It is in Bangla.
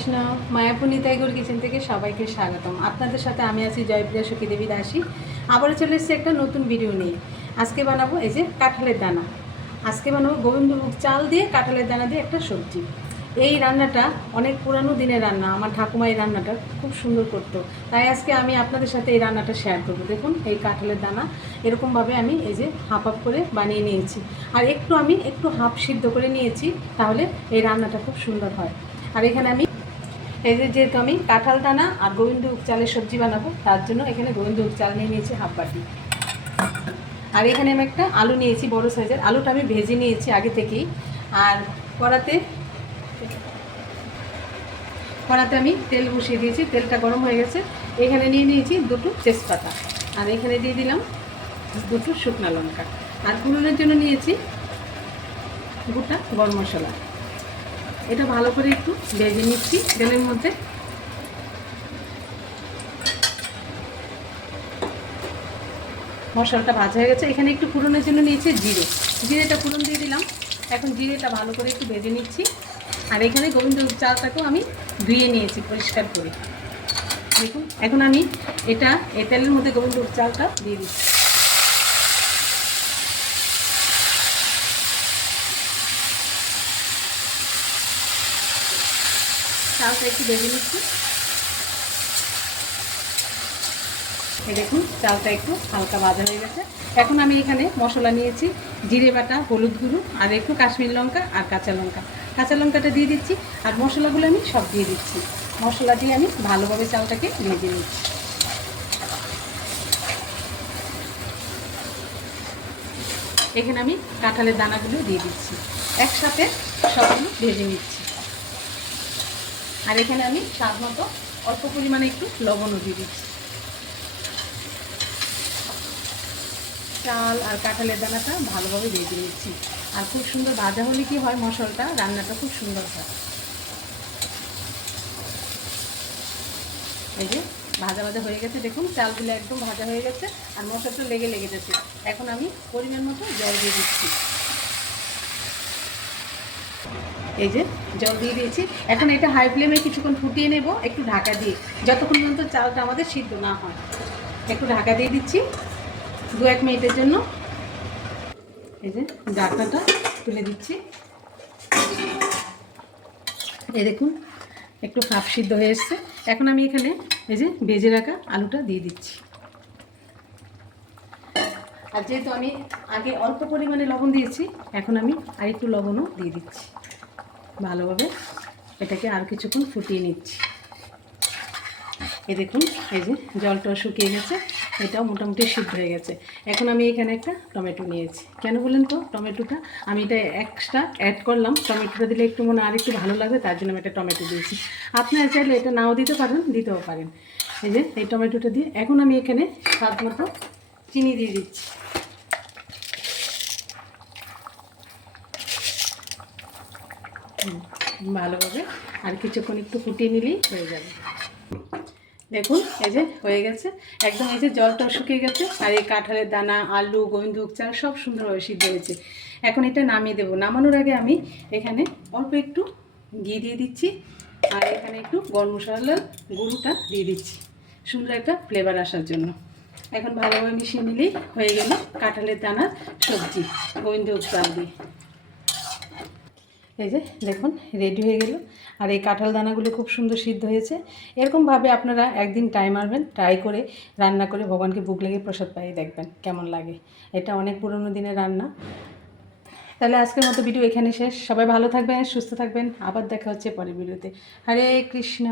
কৃষ্ণ, মায়াপুর নিতাইগুর কিচেন থেকে সবাইকে স্বাগতম। আপনাদের সাথে আমি আছি জয়প্রিয়া সখী দেবী দাসী। আবারও চলে এসেছি একটা নতুন ভিডিও নিয়ে। আজকে বানাবো এই যে কাঁঠালের দানা। আজকে বানাবো গোবিন্দভোগ চাল দিয়ে কাঁঠালের দানা দিয়ে একটা সবজি। এই রান্নাটা অনেক পুরানো দিনের রান্না, আমার ঠাকুমা এই রান্নাটা খুব সুন্দর করতো। তাই আজকে আমি আপনাদের সাথে এই রান্নাটা শেয়ার করব। দেখুন, এই কাঁঠালের দানা এরকমভাবে আমি এই যে হাফ হাফ করে বানিয়ে নিয়েছি। আর একটু আমি একটু হাফ সিদ্ধ করে নিয়েছি, তাহলে এই রান্নাটা খুব সুন্দর হয়। আর এখানে আমি এই যে যেহেতু আমি কাঁঠাল দানা আর গোবিন্দভোগ চালের সবজি বানাবো, তার জন্য এখানে গোবিন্দভোগ চাল নিয়ে নিয়েছি হাফ বাটি। আর এখানে আমি একটা আলু নিয়েছি, বড় সাইজের আলুটা আমি ভেজে নিয়েছি আগে থেকেই। আর কড়াতে কড়াতে আমি তেল বসিয়ে দিয়েছি, তেলটা গরম হয়ে গেছে। এখানে নিয়ে নিয়েছি দুটো তেজপাতা। আর এখানে দিয়ে দিলাম দুটো শুকনো লঙ্কা। আর পুরনের জন্য নিয়েছি গোটা গরম মশলা। এটা ভালো করে একটু ভেজে নিচ্ছি তেলের মধ্যে। মশলাটা ভাজা হয়ে গেছে। এখানে একটু ফুরনের জন্য নিয়েছি জিরে। জিরেটা ফুরন দিয়ে দিলাম। এখন জিরেটা ভালো করে একটু ভেজে নিচ্ছি। আর এখানে গোবিন্দ চালটাকেও আমি ধুয়ে নিয়েছি পরিষ্কার করে। দেখুন, এখন আমি এটা এই তেলের মধ্যে গোবিন্দ চালটা দিয়ে দিচ্ছি। চালটা একটু ভেজে নিচ্ছি। দেখুন, চালটা একটু হালকা ভাজা হয়ে গেছে। এখন আমি এখানে মশলা নিয়েছি, জিরে বাটা, হলুদ গুঁড়ো, আর একটু কাশ্মীর লঙ্কা আর কাঁচা লঙ্কা। কাঁচা লঙ্কাটা দিয়ে দিচ্ছি, আর মশলাগুলো আমি সব দিয়ে দিচ্ছি। মশলা দিয়ে আমি ভালোভাবে চালটাকে ভেজে নিচ্ছি। এখানে আমি কাঁঠালের দানাগুলো দিয়ে দিচ্ছি। একসাথে সবগুলো ভেজে নিচ্ছি। আর এখানে আমি স্বাদ মতো অল্প পরিমাণে একটু লবণও দিয়ে দিচ্ছি। চাল আর কাঁঠালের দানাটা ভালোভাবে ভেজে নিচ্ছি। আর খুব সুন্দর ভাজা হলে কি হয়, মশলাটা, রান্নাটা খুব সুন্দর হয়। এই যে ভাজা ভাজা হয়ে গেছে, দেখুন চালগুলো একদম ভাজা হয়ে গেছে আর মশলাটা লেগে লেগে যাচ্ছে। এখন আমি পরিমাণ মতো জল দিয়ে দিচ্ছি। এই যে জল দিয়ে দিয়েছি। এখন এটা হাই ফ্লেমে কিছুক্ষণ ফুটিয়ে নেব, একটু ঢাকা দিয়ে। যতক্ষণ পর্যন্ত চালটা আমাদের সিদ্ধ না হয়। একটু ঢাকা দিয়ে দিচ্ছি দু এক মিনিটের জন্য। এই যে ঢাকনাটা তুলে দিচ্ছি। এই দেখুন, একটু হাফ সিদ্ধ হয়ে এসছে। এখন আমি এখানে এই যে ভেজে রাখা আলুটা দিয়ে দিচ্ছি। আর যেহেতু আমি আগে অল্প পরিমাণে লবণ দিয়েছি, এখন আমি আরেকটু লবণও দিয়ে দিচ্ছি। ভালোভাবে এটাকে আর কিছুক্ষণ ফুটিয়ে নিচ্ছি। এ দেখুন, এই যে জলটা শুকিয়ে গেছে, এটাও মোটামুটি সিদ্ধ হয়ে গেছে। এখন আমি এখানে একটা টমেটো নিয়েছি। কেন বলেন তো টমেটোটা? আমি এটা এক্সট্রা অ্যাড করলাম। টমেটোটা দিলে একটু মনে আর একটু ভালো লাগবে, তার জন্য আমি একটা টমেটো দিয়েছি। আপনারা চাইলে এটা নাও দিতে পারেন, দিতেও পারেন। এই যে, এই টমেটোটা দিয়ে এখন আমি এখানে স্বাদ মতো চিনি দিয়ে দিচ্ছি। ভালোভাবে আর কিছুক্ষণ একটু ফুটিয়ে নিলেই হয়ে যাবে। দেখুন, এই যে হয়ে গেছে। একদম এই যে জলটা শুকিয়ে গেছে আর এই কাঁঠালের দানা, আলু গোবিন্দভোগ চাল সব সুন্দরভাবে সিদ্ধ হয়েছে। এখন এটা নামিয়ে দেবো। নামানোর আগে আমি এখানে অল্প একটু ঘি দিয়ে দিচ্ছি আর এখানে একটু গরম মশলার গুঁড়োটা দিয়ে দিচ্ছি। সুন্দর একটা ফ্লেভার আসার জন্য। এখন ভালোভাবে মিশিয়ে নিলেই হয়ে গেল কাঁঠালের দানার সবজি, গোবিন্দভোগ চাল দিয়ে। এই যে দেখুন রেডি হয়ে গেল। আর এই কাঁঠাল দানাগুলো খুব সুন্দর সিদ্ধ হয়েছে। এরকমভাবে আপনারা একদিন ট্রাই মারবেন ট্রাই করে, রান্না করে ভগবানকে বুক লেগে প্রসাদ পাইয়ে দেখবেন কেমন লাগে। এটা অনেক পুরনো দিনের রান্না। তাহলে আজকের মতো ভিডিও এখানে শেষ। সবাই ভালো থাকবেন, সুস্থ থাকবেন। আবার দেখা হচ্ছে পরের ভিডিওতে হরে কৃষ্ণ।